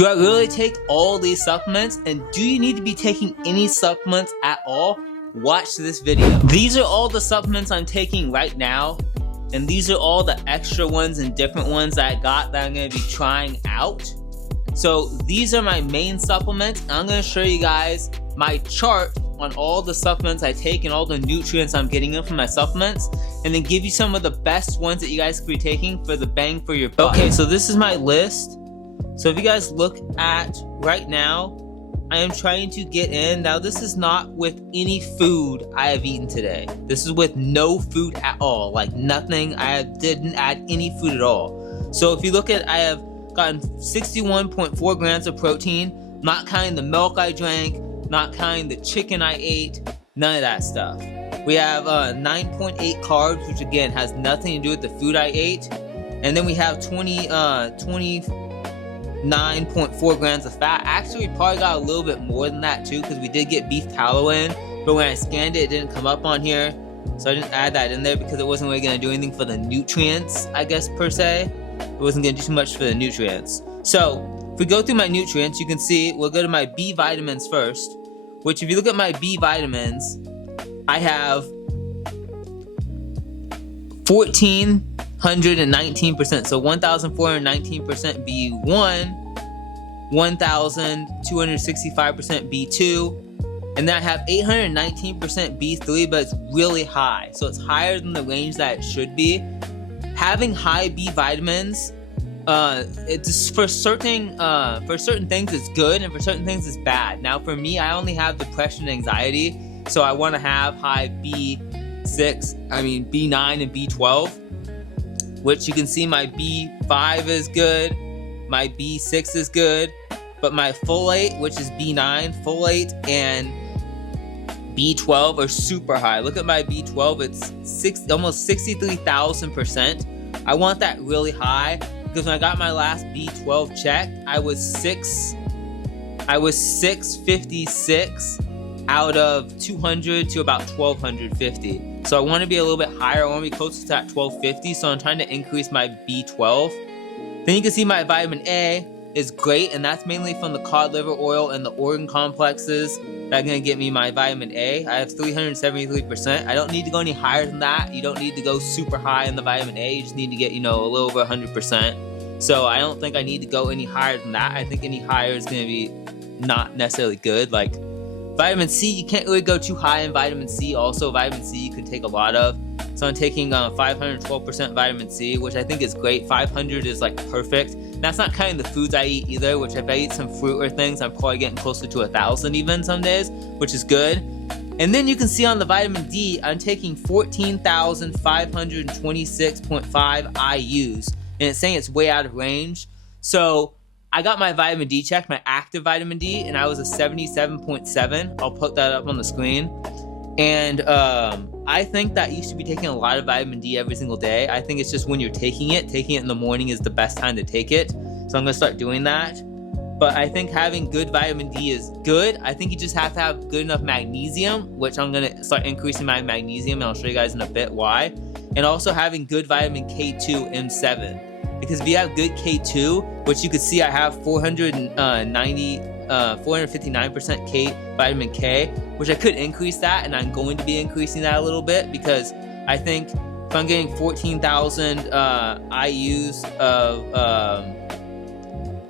Do I really take all these supplements? And do you need to be taking any supplements at all? Watch this video. These are all the supplements I'm taking right now. And these are all the extra ones and different ones that I got that I'm going to be trying out. So these are my main supplements. I'm going to show you guys my chart on all the supplements I take and all the nutrients I'm getting in from my supplements, and then give you some of the best ones that you guys could be taking for the bang for your buck. Okay, so this is my list. So if you guys look at right now, I am trying to get in. Now this is not with any food I have eaten today. This is with no food at all, like nothing. I didn't add any food at all. So if you look at, I have gotten 61.4 grams of protein, not counting the milk I drank, not counting the chicken I ate, none of that stuff. We have 9.8 carbs, which again has nothing to do with the food I ate. And then we have 29.4 grams of fat. Actually, we probably got a little bit more than that too, because we did get beef tallow in, but when I scanned it, it didn't come up on here. So I didn't add that in there because it wasn't really gonna do anything for the nutrients, I guess, per se. It wasn't gonna do too much for the nutrients. So if we go through my nutrients, you can see, we'll go to my B vitamins first, which if you look at my B vitamins, I have 1,419%, so 1,419% B1, 1,265% B2, and then I have 819% B3, but it's really high, so it's higher than the range that it should be. Having high B vitamins, it's for certain things it's good, and for certain things it's bad. Now for me, I only have depression and anxiety, so I want to have high B9 and B12, which you can see my B5 is good, my B6 is good, but my folate, which is B9, folate and B12 are super high. Look at my B12, it's almost 63,000%. I want that really high, because when I got my last B12 check, I was 656 out of 200 to about 1,250. So I want to be a little bit higher. I want to be closer to that 1,250. So I'm trying to increase my B12. Then you can see my vitamin A is great, and that's mainly from the cod liver oil and the organ complexes that are going to get me my vitamin A. I have 373%. I don't need to go any higher than that. You don't need to go super high in the vitamin A. You just need to get, a little over 100%. So I don't think I need to go any higher than that. I think any higher is going to be not necessarily good. Like vitamin C, you can't really go too high in vitamin C. Also, vitamin C you can take a lot of. So I'm taking 512% vitamin C, which I think is great. 500 is like perfect. That's not counting the foods I eat either, which if I eat some fruit or things, I'm probably getting closer to 1,000 even some days, which is good. And then you can see on the vitamin D, I'm taking 14,526.5 IUs, and it's saying it's way out of range. So I got my vitamin D checked, my active vitamin D, and I was a 77.7. I'll put that up on the screen. And I think that you should be taking a lot of vitamin D every single day. I think it's just when you're taking it in the morning is the best time to take it. So I'm gonna start doing that. But I think having good vitamin D is good. I think you just have to have good enough magnesium, which I'm gonna start increasing my magnesium, and I'll show you guys in a bit why. And also having good vitamin K2 M7. Because if you have good K2, which you could see I have 459% vitamin K, which I could increase that, and I'm going to be increasing that a little bit, because I think if I'm getting 14,000 IUs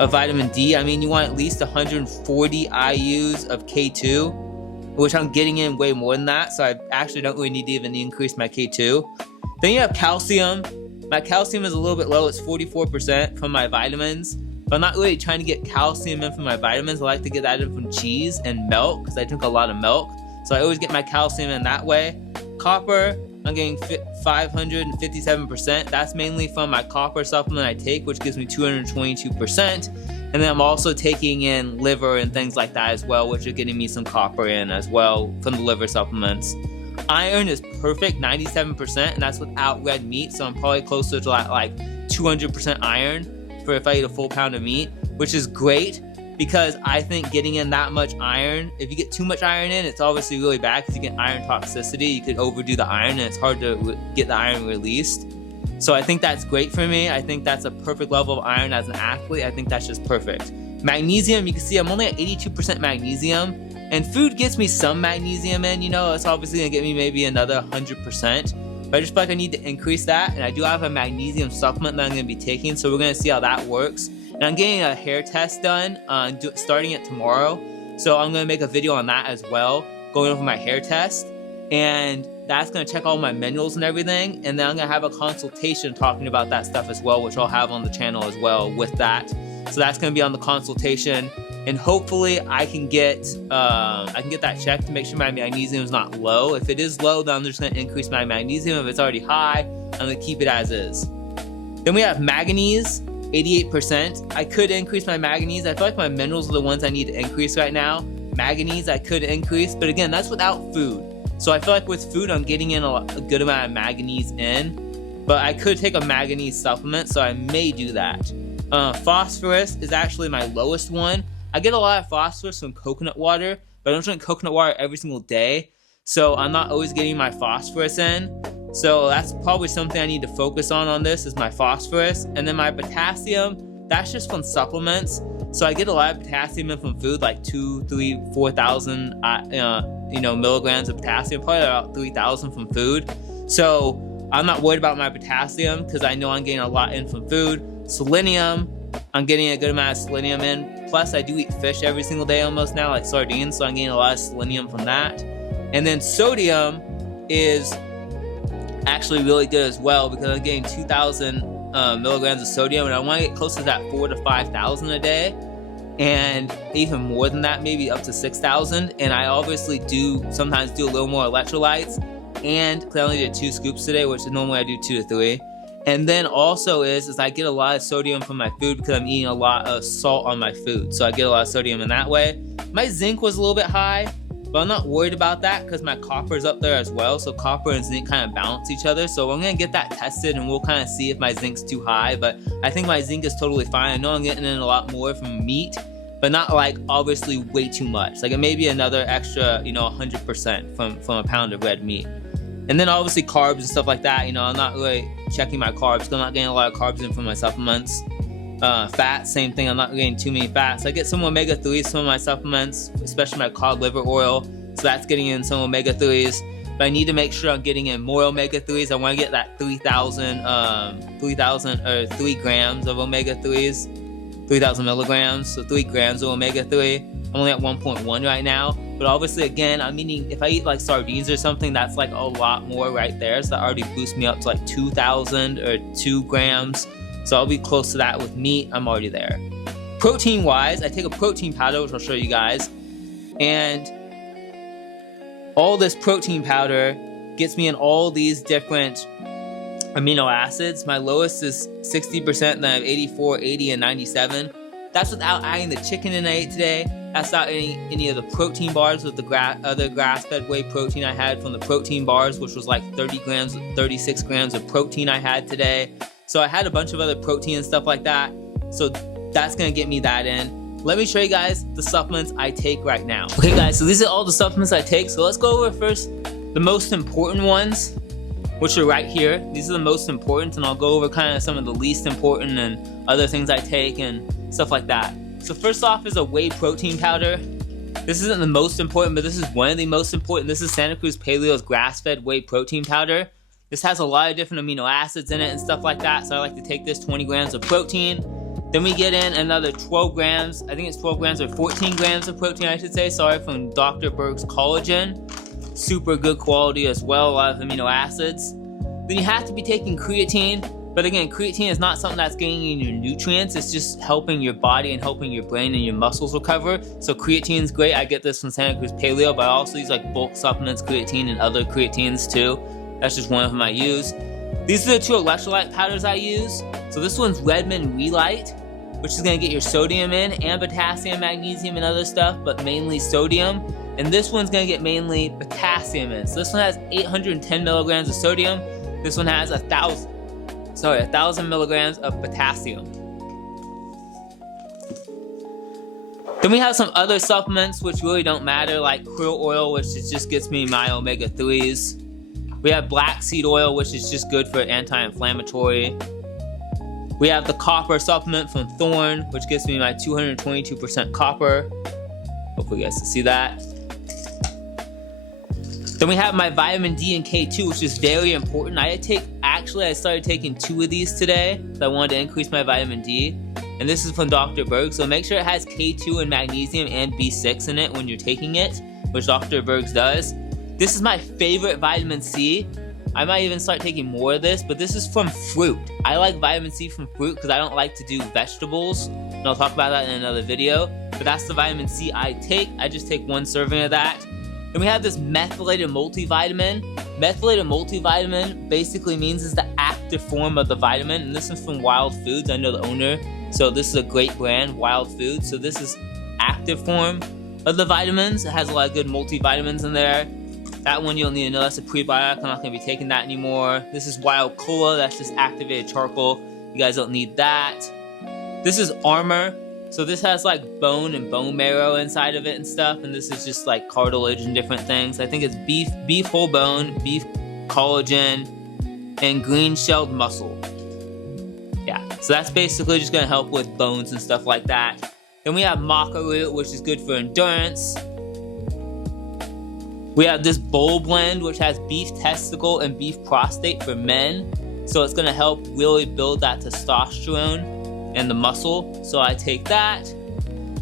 of vitamin D, you want at least 140 IUs of K2, which I'm getting in way more than that, so I actually don't really need to even increase my K2. Then you have calcium. My calcium is a little bit low, it's 44% from my vitamins. But I'm not really trying to get calcium in from my vitamins. I like to get that in from cheese and milk, because I drink a lot of milk. So I always get my calcium in that way. Copper, I'm getting 557%. That's mainly from my copper supplement I take, which gives me 222%. And then I'm also taking in liver and things like that as well, which are getting me some copper in as well from the liver supplements. Iron is perfect, 97%, and that's without red meat. So I'm probably closer to like 200% iron for if I eat a full pound of meat, which is great, because I think getting in that much iron, if you get too much iron in, it's obviously really bad, because you get iron toxicity. You could overdo the iron, and it's hard to get the iron released. So I think that's great for me. I think that's a perfect level of iron as an athlete. I think that's just perfect. Magnesium, you can see I'm only at 82% magnesium. And food gets me some magnesium in, you know, it's obviously gonna get me maybe another 100%. But I just feel like I need to increase that. And I do have a magnesium supplement that I'm gonna be taking, so we're gonna see how that works. And I'm getting a hair test done, starting it tomorrow. So I'm gonna make a video on that as well, going over my hair test. And that's gonna check all my minerals and everything. And then I'm gonna have a consultation talking about that stuff as well, which I'll have on the channel as well with that. So that's gonna be on the consultation. And hopefully I can get that checked to make sure my magnesium is not low. If it is low, then I'm just gonna increase my magnesium. If it's already high, I'm gonna keep it as is. Then we have manganese, 88%. I could increase my manganese. I feel like my minerals are the ones I need to increase right now. Manganese I could increase, but again, that's without food. So I feel like with food, I'm getting in a good amount of manganese in, but I could take a manganese supplement, so I may do that. Phosphorus is actually my lowest one. I get a lot of phosphorus from coconut water, but I don't drink coconut water every single day, so I'm not always getting my phosphorus in. So that's probably something I need to focus on this is my phosphorus. And then my potassium, that's just from supplements. So I get a lot of potassium in from food, like 2, 3, 4,000 milligrams of potassium, probably about 3,000 from food. So I'm not worried about my potassium because I know I'm getting a lot in from food. Selenium, I'm getting a good amount of selenium in. Plus I do eat fish every single day almost now, like sardines, so I'm getting a lot of selenium from that. And then sodium is actually really good as well because I'm getting 2,000 milligrams of sodium, and I want to get close to that 4,000 to 5,000 a day, and even more than that, maybe up to 6,000. And I obviously sometimes do a little more electrolytes, and because I only did 2 scoops today, which normally I do 2 to 3. And then also is I get a lot of sodium from my food because I'm eating a lot of salt on my food, so I get a lot of sodium in that way. My zinc was a little bit high, but I'm not worried about that because my copper is up there as well. So copper and zinc kind of balance each other. So I'm going to get that tested and we'll kind of see if my zinc's too high. But I think my zinc is totally fine. I know I'm getting in a lot more from meat, but not like obviously way too much. Like it may be another extra, 100% from a pound of red meat. And then obviously carbs and stuff like that. I'm not really checking my carbs because I'm not getting a lot of carbs in from my supplements. Fats, same thing. I'm not getting too many fats. I get some omega-3s, some of my supplements, especially my cod liver oil. So that's getting in some omega-3s. But I need to make sure I'm getting in more omega-3s. I want to get that 3,000 or 3 grams of omega-3s, 3,000 milligrams, so 3 grams of omega-3. I'm only at 1.1 right now. But obviously, again, I'm eating, if I eat like sardines or something, that's like a lot more right there. So that already boosts me up to like 2,000 or 2 grams. So I'll be close to that with meat. I'm already there. Protein wise, I take a protein powder, which I'll show you guys. And all this protein powder gets me in all these different amino acids. My lowest is 60%, then I have 84, 80, and 97. That's without adding the chicken in I ate today. That's without any of the protein bars with the other grass-fed whey protein I had from the protein bars, which was like 36 grams of protein I had today. So I had a bunch of other protein and stuff like that. So that's gonna get me that in. Let me show you guys the supplements I take right now. Okay guys, so these are all the supplements I take. So let's go over first the most important ones, which are right here. These are the most important, and I'll go over kind of some of the least important and other things I take and stuff like that. So first off is a whey protein powder. This isn't the most important, but this is one of the most important. This is Santa Cruz Paleo's grass-fed whey protein powder. This has a lot of different amino acids in it and stuff like that, so I like to take this 20 grams of protein. Then we get in another 12 grams, I think it's 12 grams or 14 grams of protein, I should say, sorry, from Dr. Berg's collagen. Super good quality as well, a lot of amino acids. Then you have to be taking creatine, but again, creatine is not something that's getting you your nutrients, it's just helping your body and helping your brain and your muscles recover. So creatine is great, I get this from Santa Cruz Paleo, but I also use like bulk supplements, creatine, and other creatines too. That's just one of them I use. These are the 2 electrolyte powders I use. So this one's Regimen Relight, which is going to get your sodium in and potassium, magnesium, and other stuff, but mainly sodium. And this one's going to get mainly potassium in. So this one has 810 milligrams of sodium. This one has 1,000 milligrams of potassium. Then we have some other supplements which really don't matter, like krill oil, which just gets me my omega-3s. We have black seed oil, which is just good for anti-inflammatory. We have the copper supplement from Thorn, which gives me my 222% copper. Hopefully you guys can see that. Then we have my vitamin D and K2, which is very important. I started taking 2 of these today, so I wanted to increase my vitamin D. And this is from Dr. Berg, so make sure it has K2 and magnesium and B6 in it when you're taking it, which Dr. Berg's does. This is my favorite vitamin C. I might even start taking more of this, but this is from fruit. I like vitamin C from fruit because I don't like to do vegetables, and I'll talk about that in another video. But that's the vitamin C I take. I just take 1 serving of that. And we have this methylated multivitamin. Methylated multivitamin basically means it's the active form of the vitamin, and this is from Wild Foods. I know the owner, so this is a great brand, Wild Foods. So this is active form of the vitamins. It has a lot of good multivitamins in there. That one you don't need to know, that's a prebiotic. I'm not gonna be taking that anymore. This is Wild Cola, that's just activated charcoal. You guys don't need that. This is Armor. So this has like bone and bone marrow inside of it and stuff, and this is just like cartilage and different things. I think it's beef whole bone, beef collagen, and green shelled muscle. Yeah, so that's basically just gonna help with bones and stuff like that. Then we have maca root, which is good for endurance. We have this bowl blend, which has beef testicle and beef prostate for men. So it's gonna help really build that testosterone and the muscle, so I take that.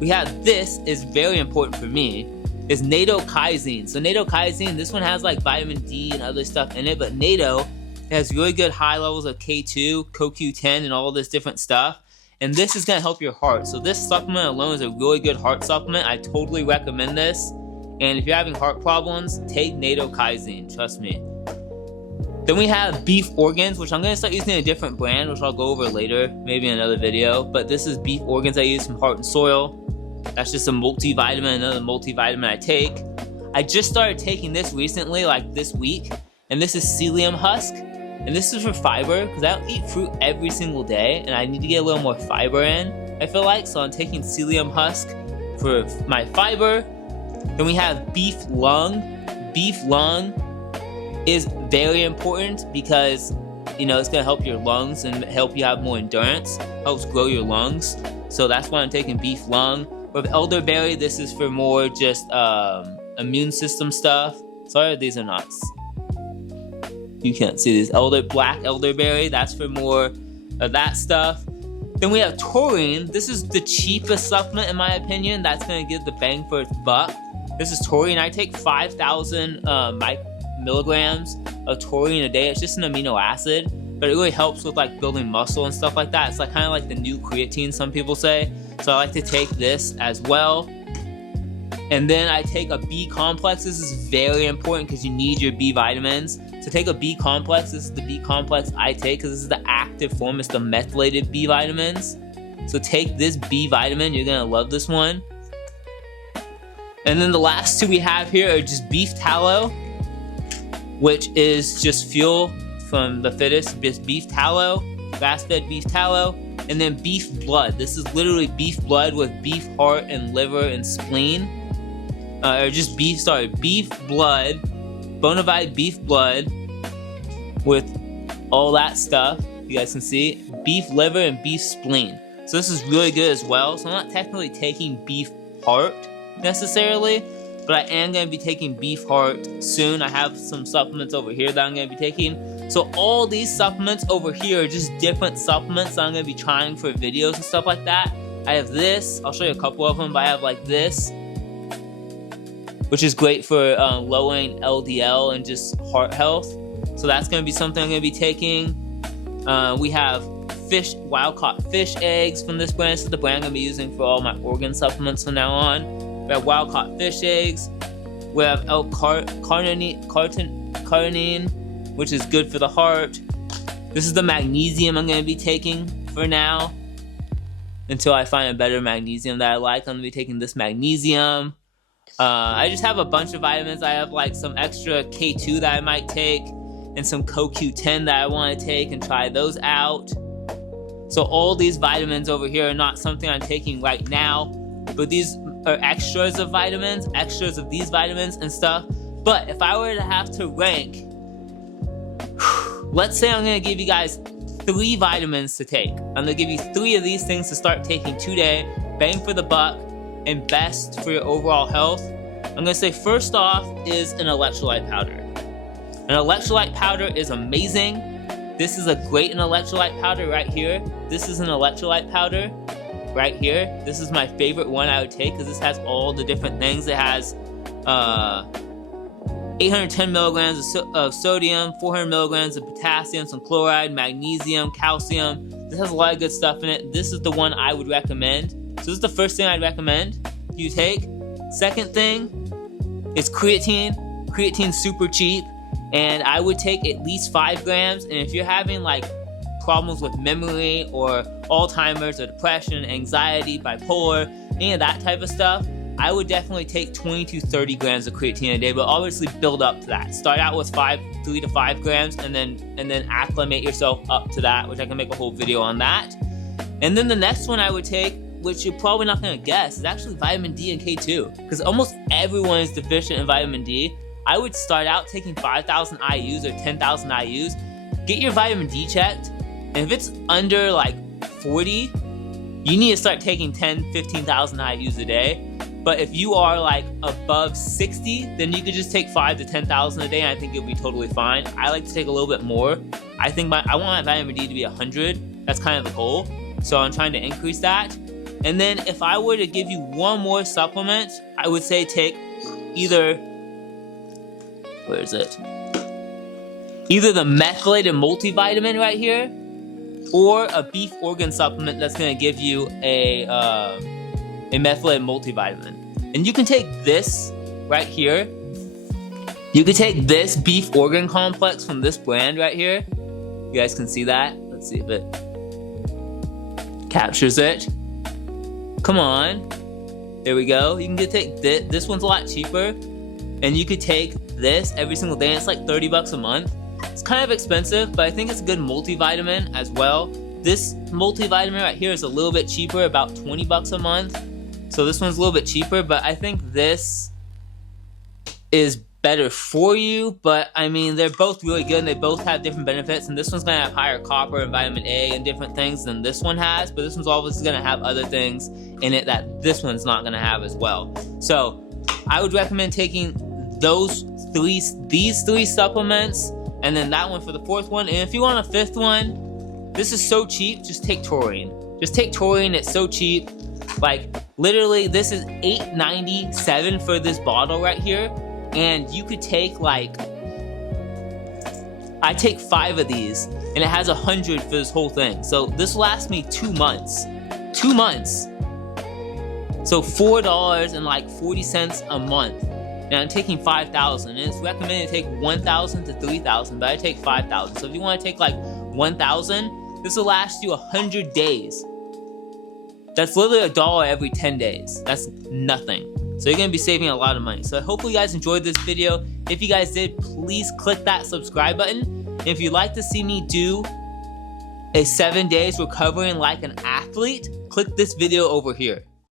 We have this, is very important for me, is nattochysine. So nattochysine, this one has like vitamin D and other stuff in it, but natto has really good high levels of K2, CoQ10, and all this different stuff. And this is gonna help your heart. So this supplement alone is a really good heart supplement. I totally recommend this. And if you're having heart problems, take nattochysine, trust me. Then we have beef organs, which I'm gonna start using a different brand, which I'll go over later, maybe in another video. But this is beef organs I use from Heart and Soil. That's just a multivitamin, another multivitamin I take. I just started taking this recently, like this week, and this is psyllium husk. And this is for fiber, because I don't eat fruit every single day, and I need to get a little more fiber in, I feel like. So I'm taking psyllium husk for my fiber. Then we have beef lung. Beef lung is very important because, you know, it's gonna help your lungs and help you have more endurance, helps grow your lungs. So that's why I'm taking beef lung. With elderberry, this is for more just immune system stuff. Sorry, these are not. You can't see this black elderberry. That's for more of that stuff. Then we have taurine. This is the cheapest supplement in my opinion. That's gonna give the bang for its buck. This is taurine. I take 5,000 milligrams of taurine a day. It's just an amino acid, but it really helps with like building muscle and stuff like that. It's like kind of like the new creatine, some people say. So I like to take this as well. And then I take a B complex. This is very important because you need your B vitamins. So take a B complex. This is the B complex I take because this is the active form. It's the methylated B vitamins. So take this B vitamin. You're gonna love this one. And then the last 2 we have here are just beef tallow, which is just fuel from the fittest, just beef tallow, grass-fed beef tallow, and then beef blood. This is literally beef blood with beef heart and liver and spleen. Or just beef blood, bona fide beef blood with all that stuff. You guys can see, beef liver and beef spleen. So this is really good as well. So I'm not technically taking beef heart necessarily, but I am going to be taking beef heart soon. I have some supplements over here that I'm going to be taking. So all these supplements over here are just different supplements that I'm going to be trying for videos and stuff like that. I have this, I'll show you a couple of them, but I have like this, which is great for lowering LDL and just heart health. So that's going to be something I'm going to be taking. We have wild-caught fish eggs from this brand. This is the brand I'm going to be using for all my organ supplements from now on. We have wild-caught fish eggs. We have L-carnitine, which is good for the heart. This is the magnesium I'm going to be taking for now, until I find a better magnesium that I like. I'm going to be taking this magnesium. I just have a bunch of vitamins. I have like some extra K2 that I might take, and some CoQ10 that I want to take and try those out. So all these vitamins over here are not something I'm taking right now, but these are extras of vitamins, extras of these vitamins and stuff. But if I were to have to rank, let's say I'm gonna give you guys 3 vitamins to take. I'm gonna give you 3 of these things to start taking today. Bang for the buck and best for your overall health. I'm gonna say first off is an electrolyte powder. An electrolyte powder is amazing. This is a great electrolyte powder right here. This is an electrolyte powder right here. This is my favorite one I would take because this has all the different things. It has 810 milligrams of sodium, 400 milligrams of potassium, some chloride, magnesium, calcium. This has a lot of good stuff in it. This is the one I would recommend. So this is the first thing I'd recommend you take. Second thing is creatine. Creatine's super cheap, and I would take at least 5 grams. And if you're having like problems with memory or Alzheimer's or depression, anxiety, bipolar, any of that type of stuff, I would definitely take 20 to 30 grams of creatine a day, but obviously build up to that. Start out with 3 to 5 grams and then acclimate yourself up to that, which I can make a whole video on that. And then the next one I would take, which you're probably not gonna guess, is actually vitamin D and K2, because almost everyone is deficient in vitamin D. I would start out taking 5,000 IUs or 10,000 IUs. Get your vitamin D checked, and if it's under like 40, you need to start taking 10, 15,000 IUs a day. But if you are like above 60, then you could just take 5 to 10,000 a day, and I think you'll be totally fine. I like to take a little bit more. I think I want my vitamin D to be 100. That's kind of the goal. So I'm trying to increase that. And then if I were to give you one more supplement, I would say take either, where is it? Either the methylated multivitamin right here, or a beef organ supplement that's gonna give you a methylated multivitamin. And you can take this right here. You can take this beef organ complex from this brand right here. You guys can see that. Let's see if it captures it. Come on. There we go. You can take this. This one's a lot cheaper. And you could take this every single day. It's like 30 bucks a month. It's kind of expensive, but I think it's a good multivitamin as well. This multivitamin right here is a little bit cheaper, about 20 bucks a month. So this one's a little bit cheaper, but I think this is better for you. But I mean, they're both really good and they both have different benefits. And this one's gonna have higher copper and vitamin A and different things than this one has. But this one's obviously gonna have other things in it that this one's not gonna have as well. So I would recommend taking these 3 supplements, and then that one for the 4th one. And if you want a 5th one, this is so cheap, just take taurine. Just take taurine, it's so cheap. Like, literally, this is $8.97 for this bottle right here. And you could take, like, I take 5 of these, and it has 100 for this whole thing. So this lasts me 2 months. 2 months. So $4.40 a month. And I'm taking 5,000. And it's recommended to take 1,000 to 3,000, but I take 5,000. So if you want to take, like, 1,000, this will last you 100 days. That's literally $1 every 10 days. That's nothing. So you're gonna be saving a lot of money. So hopefully you guys enjoyed this video. If you guys did, please click that subscribe button. And if you'd like to see me do a 7 days recovering like an athlete, click this video over here.